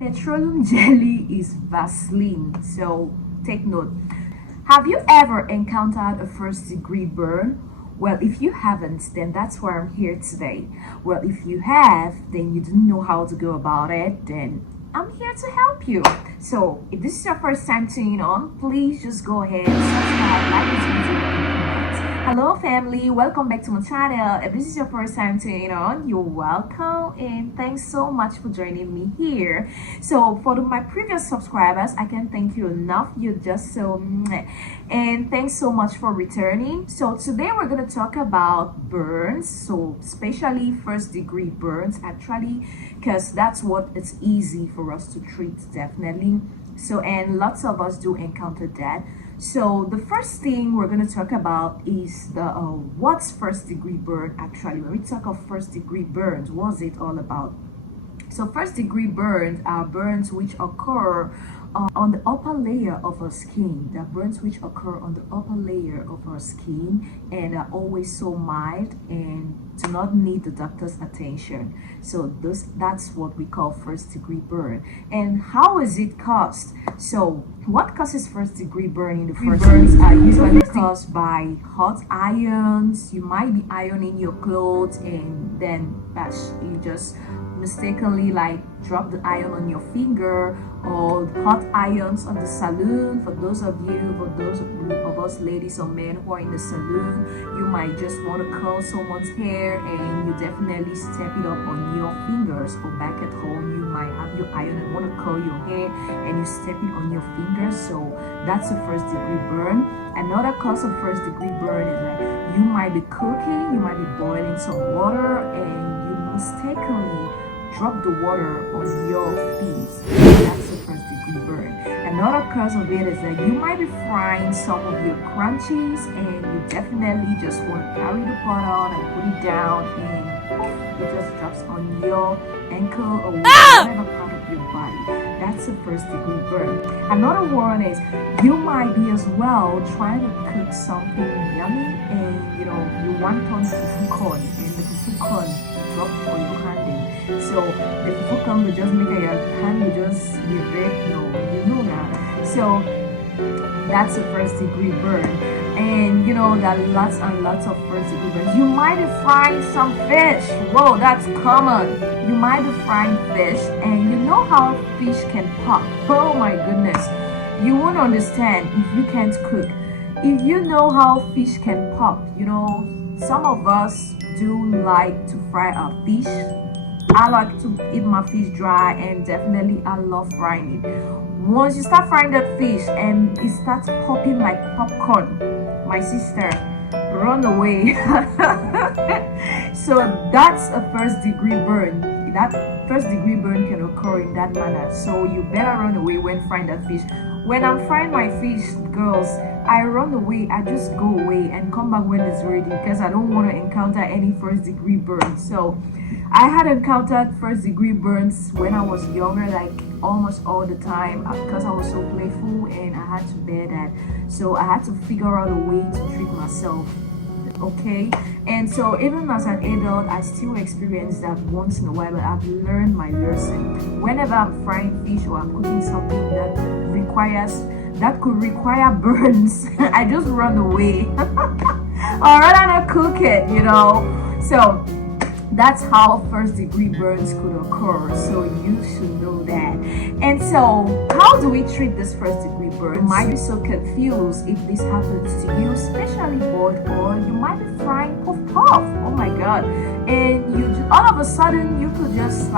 Petroleum jelly is Vaseline, so take note. Have you ever encountered a first degree burn? Well, if you haven't, then that's why I'm here today. Well, if you have, then you didn't know how to go about it, then I'm here to help you. So, if this is your first time tuning on, please just go ahead, subscribe, like this video, and comment. Hello, family. Welcome back to my channel. If this is your first time tuning on, you're welcome, and thanks so much for joining me here. So, for my previous subscribers, I can thank you enough. You're just so and thanks so much for returning. So today we're going to talk about burns, so especially first degree burns actually, because that's what it's easy for us to treat, definitely. So, and lots of us do encounter that. So the first thing we're going to talk about is the what's first degree burn actually. When we talk of first degree burns, what's it all about? So first degree burns are burns which occur on the upper layer of our skin. The burns which occur on the upper layer of our skin and are always so mild and do not need the doctor's attention. So that's what we call first degree burn. And how is it caused? So what causes first degree burn in the first burns are usually caused by hot irons. You might be ironing your clothes and then you just mistakenly like drop the iron on your finger, or hot irons on the salon. For those of us ladies or men who are in the salon, you might just want to curl someone's hair and you definitely step it up on your fingers. Or back at home, you might have your iron and want to curl your hair and you step it on your fingers. So that's a first degree burn. Another cause of first degree burn is like you might be cooking, you might be boiling some water and you mistakenly drop the water on your feet. That's the first degree burn. Another cause of it is that you might be frying some of your crunchies and you definitely just want to carry the pot on and put it down and it just drops on your ankle or whatever part of your body. That's the first degree burn. Another one is you might be as well trying to cook something yummy and you want on fufu corn and the fufu corn drop on your hand. So the fufu corn will just make your hand will just be red. No, you know that. So that's a first degree burn. And there are lots and lots of first degree burns. You might be frying some fish. Whoa, that's common. You might be frying fish and you know how fish can pop. Oh my goodness. You won't understand if you can't cook. If you know how fish can pop, some of us do like to fry our fish. I like to eat my fish dry and definitely I love frying it. Once you start frying that fish and it starts popping like popcorn, my sister, run away. So that's a first degree burn. That first degree burn can occur in that manner. So you better run away when frying that fish. When I'm frying my fish, girls, I run away. I just go away and come back when it's ready because I don't want to encounter any first degree burns. So I had encountered first degree burns when I was younger, like almost all the time because I was so playful and I had to bear that. So I had to figure out a way to treat myself. Okay, and so even as an adult, I still experience that once in a while, but I've learned my lesson. Whenever I'm frying fish or I'm cooking something that could require burns, I just run away or rather not cook it, So that's how first degree burns could occur. So you should know that. And so how do we treat this first degree burn? You might be so confused if this happens to you, especially boiled oil. You might be frying puff. Oh my god. And all of a sudden you could just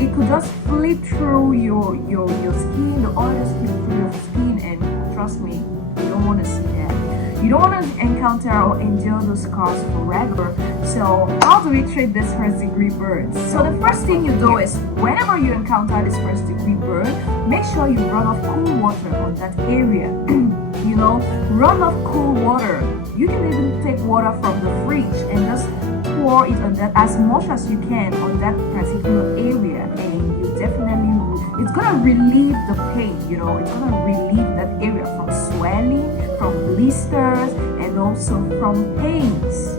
it could just flip through your skin, the oil just flip through your skin, and trust me, you don't want to see that. You don't want to encounter or endure those scars forever. So how do we treat this first degree burns? So the first thing you do is whenever you encounter this first degree burn, make sure you run off cool water on that area. Run off cool water. You can even take water from the fridge and just pour it on that as much as you can on that particular area, and you definitely it's gonna relieve the pain. It's gonna relieve that area from swelling, from blisters, and also from pains.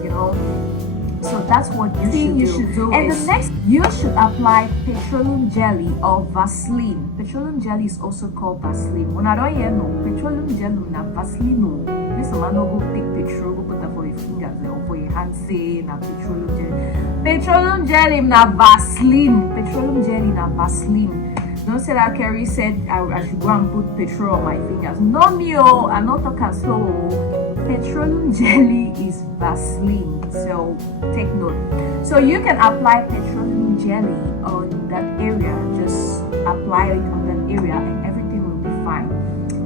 So that's what you should do. And the next, you should apply petroleum jelly or Vaseline. Petroleum jelly is also called Vaseline. When I don't hear no petroleum jelly na Vaseline no. This man no go take petrol, go put that for your fingers or for your hands, say na petroleum jelly. Petroleum jelly na Vaseline. Petroleum jelly na Vaseline. Don't say that Kerry said I should go and put petrol on my fingers. No, Mio, I'm not talking so. Petroleum jelly is Vaseline. So take note. So you can apply petroleum jelly on that area. Just apply it on that area and everything will be fine.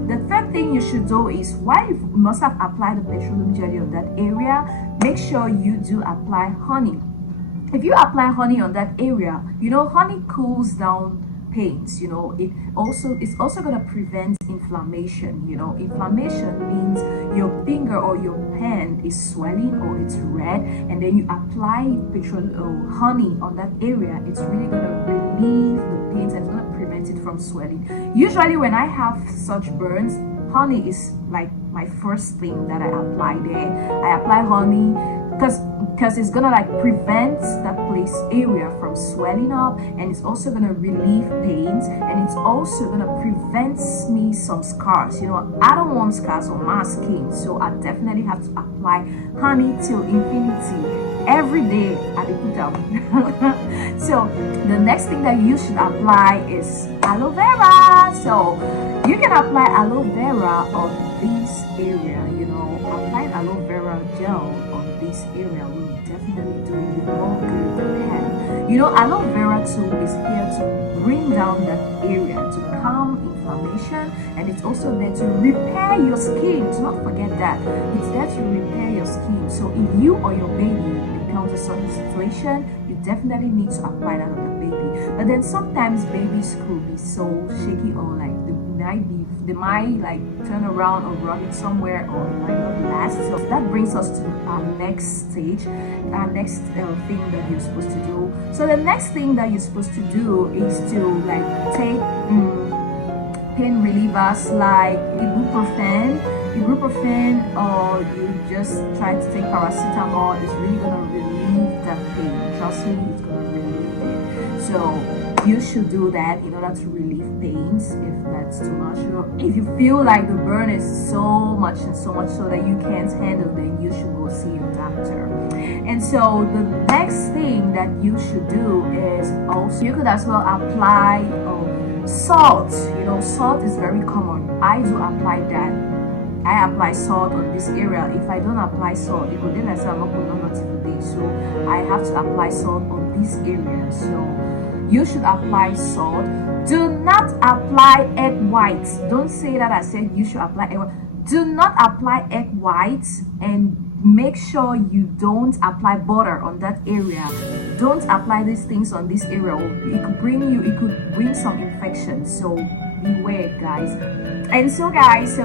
The third thing you should do is, while you must have applied the petroleum jelly on that area, make sure you do apply honey. If you apply honey on that area, honey cools down pains. It's also going to prevent inflammation. Inflammation means your finger or your pen is swelling or it's red, and then you apply honey on that area. It's really going to relieve the pains and it's going to prevent it from swelling. Usually when I have such burns, honey is like my first thing that I apply there. I apply honey because it's gonna like prevent that area from swelling up, and it's also gonna relieve pains, and it's also gonna prevent me some scars. I don't want scars on my skin, so I definitely have to apply honey till infinity every day at the put down. So the next thing that you should apply is aloe vera. So you can apply aloe vera on this area. Applying aloe vera gel on this area will definitely do you more good than help. Aloe vera too is here to bring down that area, to calm inflammation, and it's also there to repair your skin. Do not forget that it's there to repair your skin. So if you or your baby encounter such a situation, you definitely need to apply that on the baby. But then sometimes babies could be so shaky, or like they might like turn around or run it somewhere, or it might not last. So that brings us to our next stage, our next thing that you're supposed to do. So the next thing that you're supposed to do is to like take pain relievers like ibuprofen, or you just try to take paracetamol. It's really gonna relieve that pain. Trust me, it's gonna relieve it. So you should do that in order to relieve pains if that's too much. If you feel like the burn is so much so that you can't handle, then you should go see your doctor. And so the next thing that you should do is also, you could as well apply salt. Salt is very common. I do apply that. I apply salt on this area. If I don't apply salt, it could then I say I'm not going to today. So I have to apply salt on this area. So you should apply salt. Do not apply egg whites. Don't say that I said you should apply egg whites. Do not apply egg whites, and make sure you don't apply butter on that area. Don't apply these things on this area. It could bring some infection. So beware, guys. And so guys,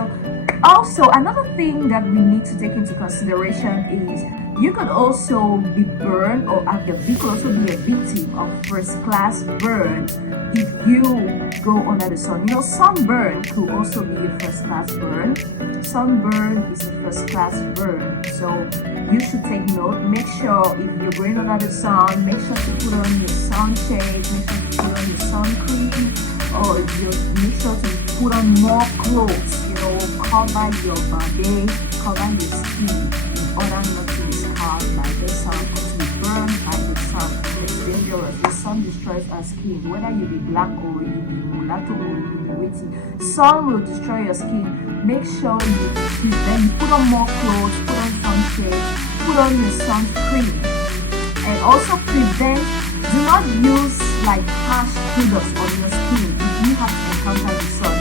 also another thing that we need to take into consideration is you could also be burned, or you could also be a victim of first class burn if you go under the sun. Sunburn could also be a first class burn. Sunburn is a first class burn. So you should take note. Make sure if you're going under the sun, make sure to put on your sunshade, make sure to put on your sun cream, or make sure to put on more clothes. Cover your body, cover your skin in order not to be scarred by the sun or to be burned by the sun. It's dangerous. The sun destroys our skin. Whether you be black or you be mulatto or you be witty, sun will destroy your skin. Make sure you put on more clothes, put on sunshade, put on your sunscreen, and also do not use like harsh products on your skin if you have to encounter the sun.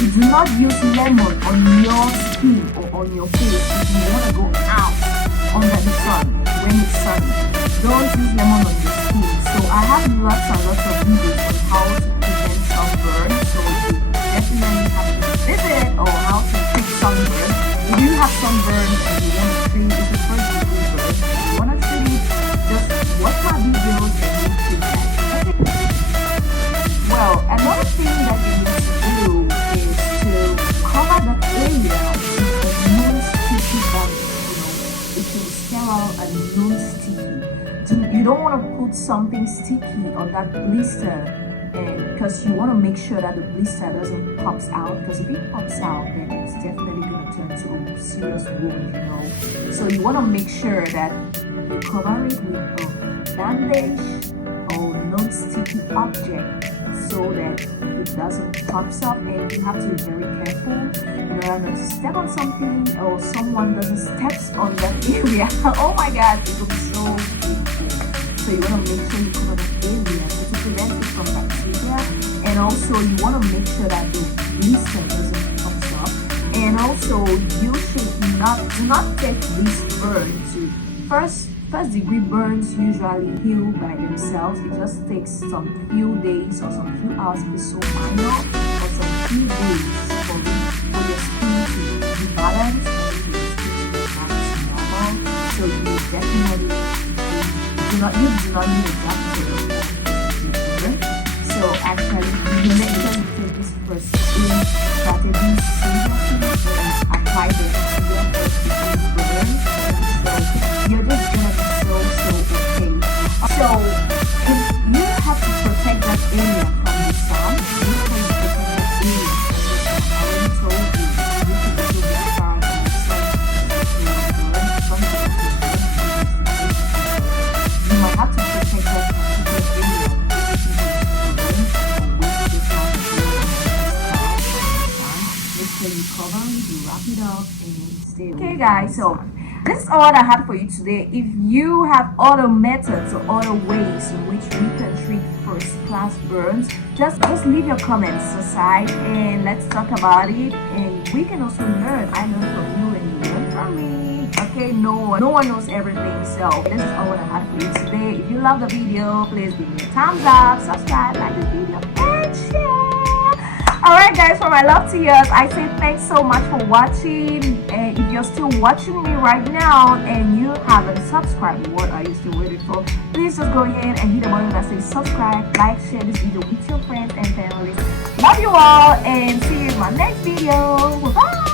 Do not use lemon on your skin or on your face if you want to go out under the sun when it's sunny. Don't use lemon on your skin. So I have lots and lots of videos on how to prevent sunburn. So you definitely have to visit, or how to treat sunburn. If you have sunburn and you want to treat it, it's a first degree burn. If you want to treat it, just watch my videos and you'll treat that. Well, another thing that you need to do is to cover that area with a non-sticky band. It should be sterile and non-sticky. don't want to put something sticky on that blister, and because you want to make sure that the blister doesn't pops out, because if it pops out then it's definitely going to turn to a serious wound, you know. So you want to make sure that you cover it with a bandage or non-sticky object so that it doesn't pops up, and you have to be very careful in order not to step on something or someone doesn't steps on that area. Oh my god, it looks so painful. So you want to make sure you cover that area to prevent it from bacteria, and also you want to make sure that the blister doesn't pops up, and also you should do not take this burn to first degree burns usually heal by themselves. It just takes some few days or some few hours if it's so minor, or some few days for your skin to be balanced and for your skin to be back to normal. So you definitely do not need a doctor for burn. So actually you make sure you take this first aid strategy seriously and apply the procedure first degree burn. So you're just gonna be so okay. So if you have to protect that area from the sun, you have to protect that area from the sun. I already told you, you should also be starved and you might have to protect that particular area. Make sure you cover it, you wrap it up, and stay okay, guys. So this is all I had for you today. If you have other methods or other ways in which we can treat first class burns, just leave your comments aside and let's talk about it, and we can also learn. I learn from you and you learn from me. Okay, no one knows everything. So this is all I had for you today. If you love the video, please give me a thumbs up, subscribe, like the video, and share. Alright guys, from my love to yours, I say thanks so much for watching. And if you're still watching me right now and you haven't subscribed, what are you still waiting for? Please just go ahead and hit the button that says subscribe, like, share this video with your friends and families. Love you all, and see you in my next video. Bye.